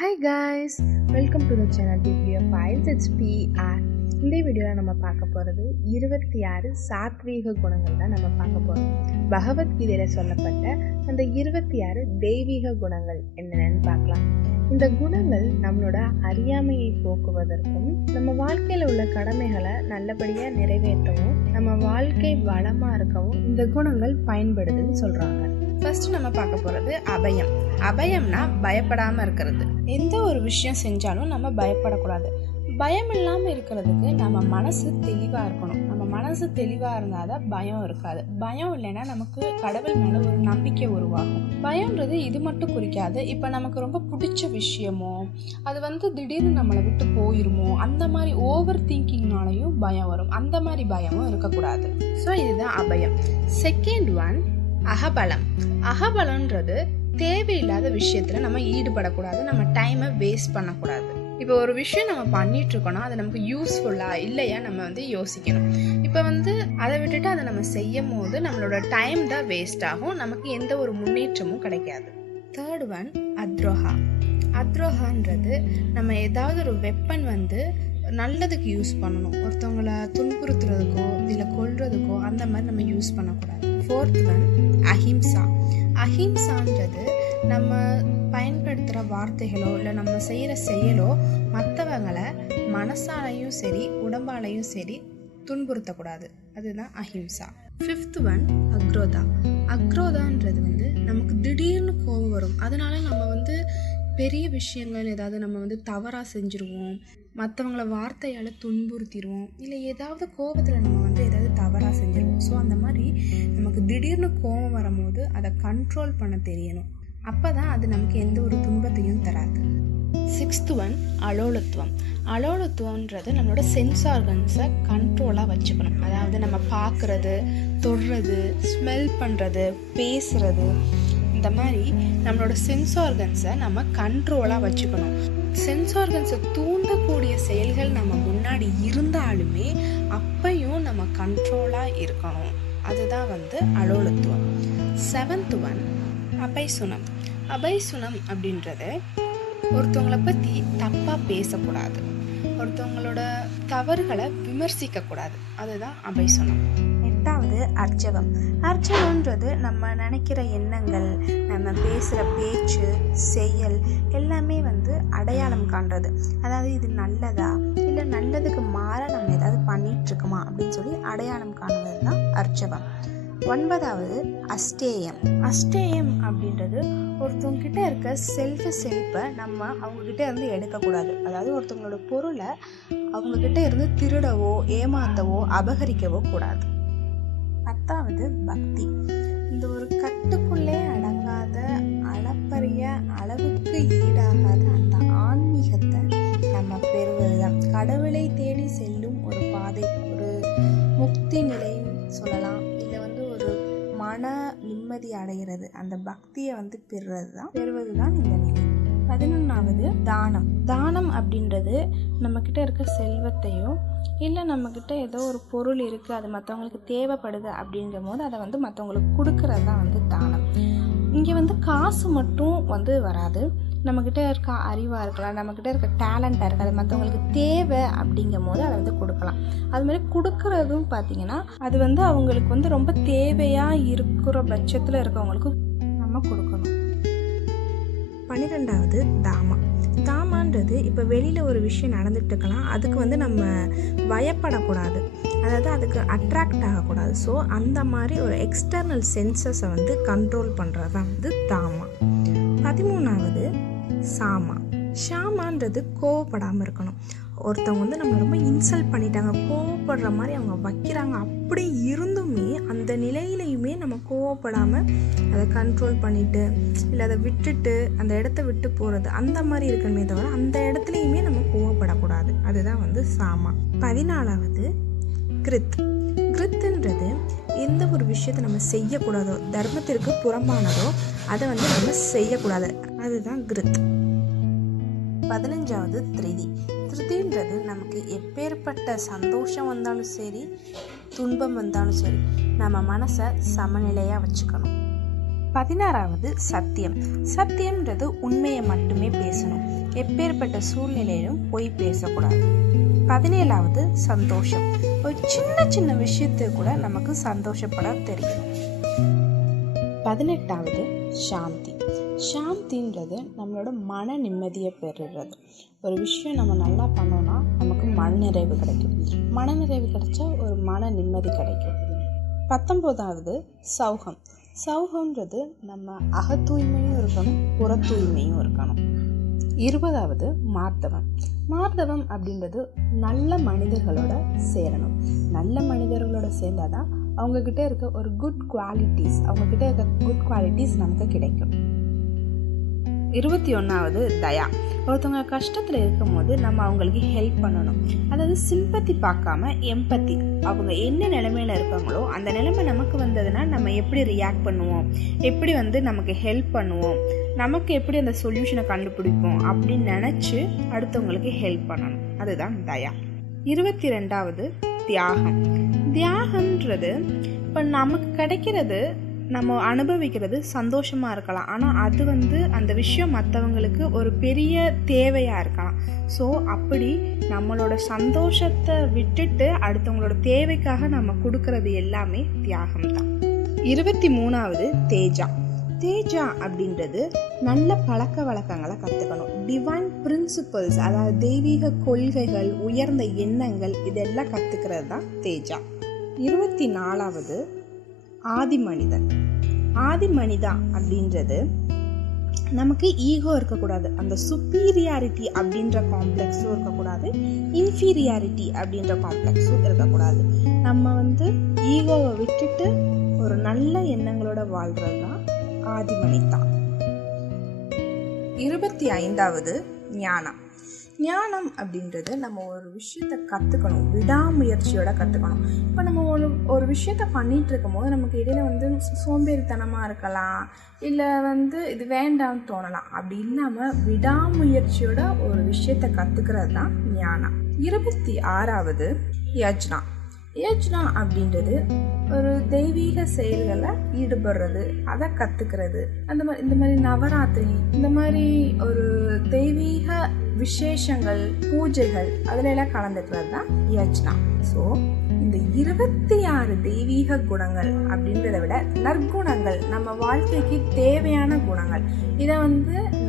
Hi guys, welcome to the channel Files. It's PR. இந்த வீடியோவில் நம்ம பார்க்க போகிறது 26 சாத்வீக குணங்கள் தான் நம்ம பார்க்க போகிறோம். பகவத்கீதையில் சொல்லப்பட்ட அந்த 26 தெய்வீக குணங்கள் என்னென்னு பார்க்கலாம். இந்த குணங்கள் நம்மளோட அறியாமையை போக்குவதற்கும் நம்ம வாழ்க்கையில் உள்ள கடமைகளை நல்லபடியாக நிறைவேற்றவும் நம்ம வாழ்க்கை வளமாக இருக்கவும் இந்த குணங்கள் பயன்படுதுன்னு சொல்கிறாங்க. ஃபர்ஸ்ட் நம்ம பார்க்க போகிறது அபயம். அபயம்னா பயப்படாமல் இருக்கிறது. எந்த ஒரு விஷயம் செஞ்சாலும் நம்ம பயப்படக்கூடாது. பயம் இல்லாமல் இருக்கிறதுக்கு நம்ம மனசு தெளிவாக இருக்கணும். நம்ம மனசு தெளிவாக இருந்தால் தான் பயம் இருக்காது. பயம் இல்லைன்னா நமக்கு கடவுள் மேலே ஒரு நம்பிக்கை உருவாகும். பயம்ன்றது இது மட்டும் குறிக்காது. இப்போ நமக்கு ரொம்ப பிடிச்ச விஷயமோ அது திடீர்னு நம்மளை விட்டு போயிருமோ அந்த மாதிரி ஓவர் திங்கிங்னாலையும் பயம் வரும். அந்த மாதிரி பயமும் இருக்கக்கூடாது. ஸோ இதுதான் அபயம். Second one அகபலம். அகபலன்றது தேவையில்லாத விஷயத்துல நம்ம ஈடுபடக்கூடாது. நம்ம டைமை வேஸ்ட் பண்ணக்கூடாது. இப்போ ஒரு விஷயம் நம்ம பண்ணிட்டு இருக்கோம்னா அது நமக்கு யூஸ்ஃபுல்லா இல்லையா நம்ம யோசிக்கணும். இப்போ அதை விட்டுட்டு அதை நம்ம செய்யும் போது நம்மளோட டைம் தான் வேஸ்ட் ஆகும். நமக்கு எந்த ஒரு முன்னேற்றமும் கிடைக்காது. Third one அத்ரோஹா. அத்ரோஹான்றது நம்ம ஏதாவது ஒரு வெப்பன் நல்லதுக்கு யூஸ் பண்ணணும். ஒருத்தவங்களை துன்புறுத்துறதுக்கோ இல்லை கொல்றதுக்கோ அந்த மாதிரி நம்ம யூஸ் பண்ணக்கூடாது. ஃபோர்த் ஒன் அஹிம்சா. அஹிம்சான்றது நம்ம பயன்படுத்துகிற வார்த்தைகளோ இல்லை நம்ம செய்கிற செயலோ மற்றவங்களை மனசாலையும் சரி உடம்பாலையும் சரி துன்புறுத்தக்கூடாது. அதுதான் அஹிம்சா. Fifth one Agrotha. அக்ரோதான்றது நமக்கு திடீர்னு கோபம் வரும். அதனால நம்ம பெரிய விஷயங்கள் ஏதாவது நம்ம தவறாக செஞ்சுருவோம், மற்றவங்கள வார்த்தையால் துன்புறுத்திடுவோம், இல்லை ஏதாவது கோபத்தில் நம்ம ஏதாவது தவறாக செஞ்சுருவோம். ஸோ அந்த மாதிரி நமக்கு திடீர்னு கோபம் வரும்போது அதை கண்ட்ரோல் பண்ண தெரியணும். அப்போ தான் அது நமக்கு எந்த ஒரு துன்பத்தையும் தராது. Sixth one அலோலத்துவம். அலோலத்துவன்றது நம்மளோட சென்ஸ் ஆர்கன்ஸை கண்ட்ரோலாக வச்சுக்கணும். அதாவது நம்ம பார்க்குறது, தொடுறது, ஸ்மெல் பண்ணுறது, பேசுறது, இந்த மாதிரி நம்மளோட சென்ஸ் ஆர்கன்ஸை நம்ம கண்ட்ரோலாக வச்சுக்கணும். சென்ஸ் ஆர்கன்ஸை தூண்டக்கூடிய செயல்கள் நம்ம முன்னாடி இருந்தாலுமே அப்பையும் நம்ம கண்ட்ரோலாக இருக்கணும். அதுதான் அலோலத்துவம். Seventh one அபைசுனம். அபைசுனம் அப்படின்றது ஒருத்தவங்களை பற்றி தப்பாக பேசக்கூடாது, ஒருத்தவங்களோட தவறுகளை விமர்சிக்கக்கூடாது. அதுதான் அபைசுனம். எட்டாவது அர்ஜவம். அர்ஜவம்ன்றது நம்ம நினைக்கிற எண்ணங்கள், நம்ம பேசுகிற பேச்சு, செயல் எல்லாமே அடையாளம் காண்றது. அதாவது இது நல்லதா இல்லை நல்லதுக்கு மாற நம்ம ஏதாவது பண்ணிகிட்ருக்கோமா அப்படின்னு சொல்லி அடையாளம் காணுவது தான் அர்ஜவம். ஒன்பதாவது அஸ்டேயம். அஸ்டேயம் அப்படின்றது ஒருத்தவங்கிட்ட இருக்க செல்ஃபை நம்ம அவங்கக்கிட்ட எடுக்கக்கூடாது. அதாவது ஒருத்தவங்களோட பொருளை அவங்கக்கிட்ட இருந்து திருடவோ ஏமாற்றவோ அபகரிக்கவோ கூடாது. பத்தாவது பக்தி. இந்த ஒரு கட்டுக்குள்ளே அடங்காத அளப்பரிய அளவுக்கு ஈடாகாத அந்த ஆன்மீகத்தை நம்ம பெறுவதுதான். கடவுளை தேடி செல்லும் ஒரு பாதை, ஒரு முக்தி நிலைன்னு சொல்லலாம். இல்லை ஒரு மன நிம்மதி அடைகிறது, அந்த பக்தியை பெறுவது தான் இந்த நிலை. 11வது தானம். தானம் அப்படின்றது நம்மக்கிட்ட இருக்க செல்வத்தையோ இல்லை நம்மக்கிட்ட ஏதோ ஒரு பொருள் இருக்குது, அது மற்றவங்களுக்கு தேவைப்படுது அப்படிங்கும் போது அதை மற்றவங்களுக்கு கொடுக்கறது தான் தானம். இங்கே காசு மட்டும் வராது. நம்மக்கிட்ட இருக்க அறிவாக இருக்கலாம், நம்மக்கிட்ட இருக்க டேலண்ட்டாக இருக்காது, மற்றவங்களுக்கு தேவை அப்படிங்கும் போது அதை கொடுக்கலாம். அது மாதிரி கொடுக்கறதும் பார்த்திங்கன்னா அது அவங்களுக்கு ரொம்ப தேவையாக இருக்கிற பட்சத்தில் இருக்கவங்களுக்கு நம்ம கொடுக்கணும். 12வது தாமா. தாமான்றது இப்போ வெளியில் ஒரு விஷயம் நடந்துட்டு இருக்கலாம், அதுக்கு நம்ம பயப்படக்கூடாது, அதாவது அதுக்கு அட்ராக்ட் ஆகக்கூடாது. ஸோ அந்த மாதிரி ஒரு எக்ஸ்டர்னல் சென்சஸை கண்ட்ரோல் பண்ணுறது தான் தாமா. 13வது சாமா. ஷாமான்றது கோவப்படாமல் இருக்கணும். ஒருத்தவங்க நம்மளை ரொம்ப இன்சல்ட் பண்ணிட்டாங்க, கோவப்படுற மாதிரி அவங்க வைக்கிறாங்க, அப்படி இருந்துமே அந்த நிலையிலையுமே நம்ம கோவப்படாமல் அதை கண்ட்ரோல் பண்ணிவிட்டு இல்லை அதை விட்டுட்டு அந்த இடத்த விட்டு போகிறது அந்த மாதிரி இருக்கணுமே தவிர அந்த இடத்துலையுமே நம்ம கோவப்படக்கூடாது. அதுதான் சாமா. 14வது கிருத். கிருத்துன்றது எந்த ஒரு விஷயத்தை நம்ம செய்யக்கூடாதோ, தர்மத்திற்கு புறம்பானதோ அதை நம்ம செய்யக்கூடாது. அதுதான் கிருத். 15வது திருதி. திருதின்றது நமக்கு எப்பேற்பட்ட சந்தோஷம் வந்தாலும் சரி துன்பம் வந்தாலும் சரி நம்ம மனசை சமநிலையாக வச்சுக்கணும். 16வது சத்தியம். சத்தியம்ன்றது உண்மையை மட்டுமே பேசணும். எப்பேற்பட்ட சூழ்நிலையிலும் பொய் பேசக்கூடாது. 17வது சந்தோஷம். ஒரு சின்ன சின்ன விஷயத்தை கூட நமக்கு சந்தோஷப்பட தெரியும். 18வது சாந்தி. சாந்தின்றது நம்மளோட மன நிம்மதியை பெறுறது. ஒரு விஷயம் நம்ம நல்லா பண்ணோம்னா நமக்கு மனநிறைவு கிடைக்கும். மனநிறைவு கிடைச்சா ஒரு மன நிம்மதி கிடைக்கும். 19வது சௌகம். சௌகம்ன்றது நம்ம அக தூய்மையும் இருக்கணும், புற தூய்மையும் இருக்கணும். 20வது மார்த்தவம். மார்த்தவம் அப்படின்றது நல்ல மனிதர்களோட சேரணும். நல்ல மனிதர்களோட சேர்ந்தாதான் அவங்கக்கிட்ட இருக்க ஒரு குட் குவாலிட்டிஸ் நமக்கு கிடைக்கும். 21வது தயா. ஒருத்தவங்க கஷ்டத்தில் இருக்கும் போது நம்ம அவங்களுக்கு ஹெல்ப் பண்ணணும். அதாவது சிம்பத்தி பார்க்காம எம்பத்தி. அவங்க என்ன நிலைமையில இருக்காங்களோ அந்த நிலைமை நமக்கு வந்ததுன்னா நம்ம எப்படி ரியாக்ட் பண்ணுவோம், எப்படி நமக்கு ஹெல்ப் பண்ணுவோம், நமக்கு எப்படி அந்த சொல்யூஷனை கண்டுபிடிப்போம் அப்படின்னு நினச்சி அடுத்தவங்களுக்கு ஹெல்ப் பண்ணணும். அதுதான் தயா. 22வது தியாகம். தியாகம்ன்றது இப்போ நமக்கு கிடைக்கிறது, நம்ம அனுபவிக்கிறது சந்தோஷமாக இருக்கலாம். ஆனால் அது அந்த விஷயம் மற்றவங்களுக்கு ஒரு பெரிய தேவையாக இருக்கலாம். ஸோ அப்படி நம்மளோட சந்தோஷத்தை விட்டுட்டு அடுத்தவங்களோட தேவைக்காக நம்ம கொடுக்கறது எல்லாமே தியாகம் தான். 23வது தேஜா. தேஜா அப்படின்றது நல்ல பழக்க வழக்கங்களை கற்றுக்கணும். டிவைன் பிரின்சிபல்ஸ், அதாவது தெய்வீக கொள்கைகள், உயர்ந்த எண்ணங்கள், இதெல்லாம் கற்றுக்கிறது தான் தேஜா. 24வது ஆதி மனிதன். ஆதி மனிதா அப்படின்றது நமக்கு ஈகோ இருக்கக்கூடாது, அந்த சுப்பீரியாரிட்டி அப்படின்ற காம்ப்ளெக்ஸும் இருக்கக்கூடாது, இன்ஃபீரியாரிட்டி அப்படின்ற காம்ப்ளெக்ஸும் இருக்கக்கூடாது. நம்ம ஈகோவை விட்டுட்டு ஒரு நல்ல எண்ணங்களோட வாழ்றது தான் ஆதி மனிதா. 25வது ஞானம். ஞானம் அப்படின்றது நம்ம ஒரு விஷயத்தை கற்றுக்கணும், விடாமுயற்சியோட கற்றுக்கணும். இப்போ நம்ம ஒரு விஷயத்த பண்ணிட்டு இருக்கும் போது நமக்கு இடையில சோம்பேறித்தனமாக இருக்கலாம், இல்லை இது வேண்டாம்னு தோணலாம். அப்படி இல்லாமல் விடாமுயற்சியோட ஒரு விஷயத்தை கற்றுக்கிறது தான் ஞானம். 26வது யஜ்னா. யஜ்னா அப்படின்றது ஒரு தெய்வீக செயல்களை ஈடுபடுறது, அதை கற்றுக்கிறது. இந்த மாதிரி நவராத்திரி, இந்த மாதிரி ஒரு தெய்வீக விசேஷங்கள், பூஜைகள், அதுல எல்லாம் கலந்துக்கிறது தான் யஜ்னா. ஸோ இந்த 26 தெய்வீக குணங்கள் அப்படின்றத விட நற்குணங்கள், நம்ம வாழ்க்கைக்கு தேவையான குணங்கள், இதை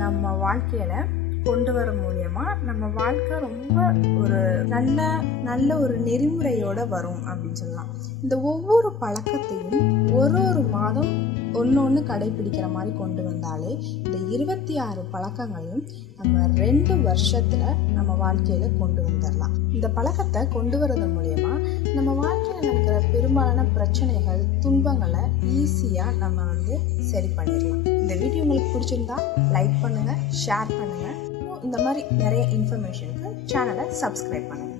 நம்ம வாழ்க்கையில கொண்டு வர மூலியமா நம்ம வாழ்க்கை ரொம்ப ஒரு நல்ல ஒரு நெறிமுறையோட வரும் அப்படின்னு சொல்லலாம். இந்த ஒவ்வொரு பழக்கத்தையும் ஒரு மாதம் ஒன்று கடைபிடிக்கிற மாதிரி கொண்டு வந்தாலே இந்த 26 பழக்கங்களையும் நம்ம 2 வருஷத்துல நம்ம வாழ்க்கையில கொண்டு வந்துடலாம். இந்த பழக்கத்தை கொண்டு வரது மூலியமா நம்ம வாழ்க்கையில நடக்கிற பெரும்பாலான பிரச்சனைகள், துன்பங்களை ஈஸியா நம்ம சரி பண்ணிடலாம். இந்த வீடியோ உங்களுக்கு பிடிச்சிருந்தா லைக் பண்ணுங்க, ஷேர் பண்ணுங்க. இந்த மாதிரி நிறைய இன்ஃபர்மேஷனுக்கு சேனலை சப்ஸ்கிரைப் பண்ணுங்க.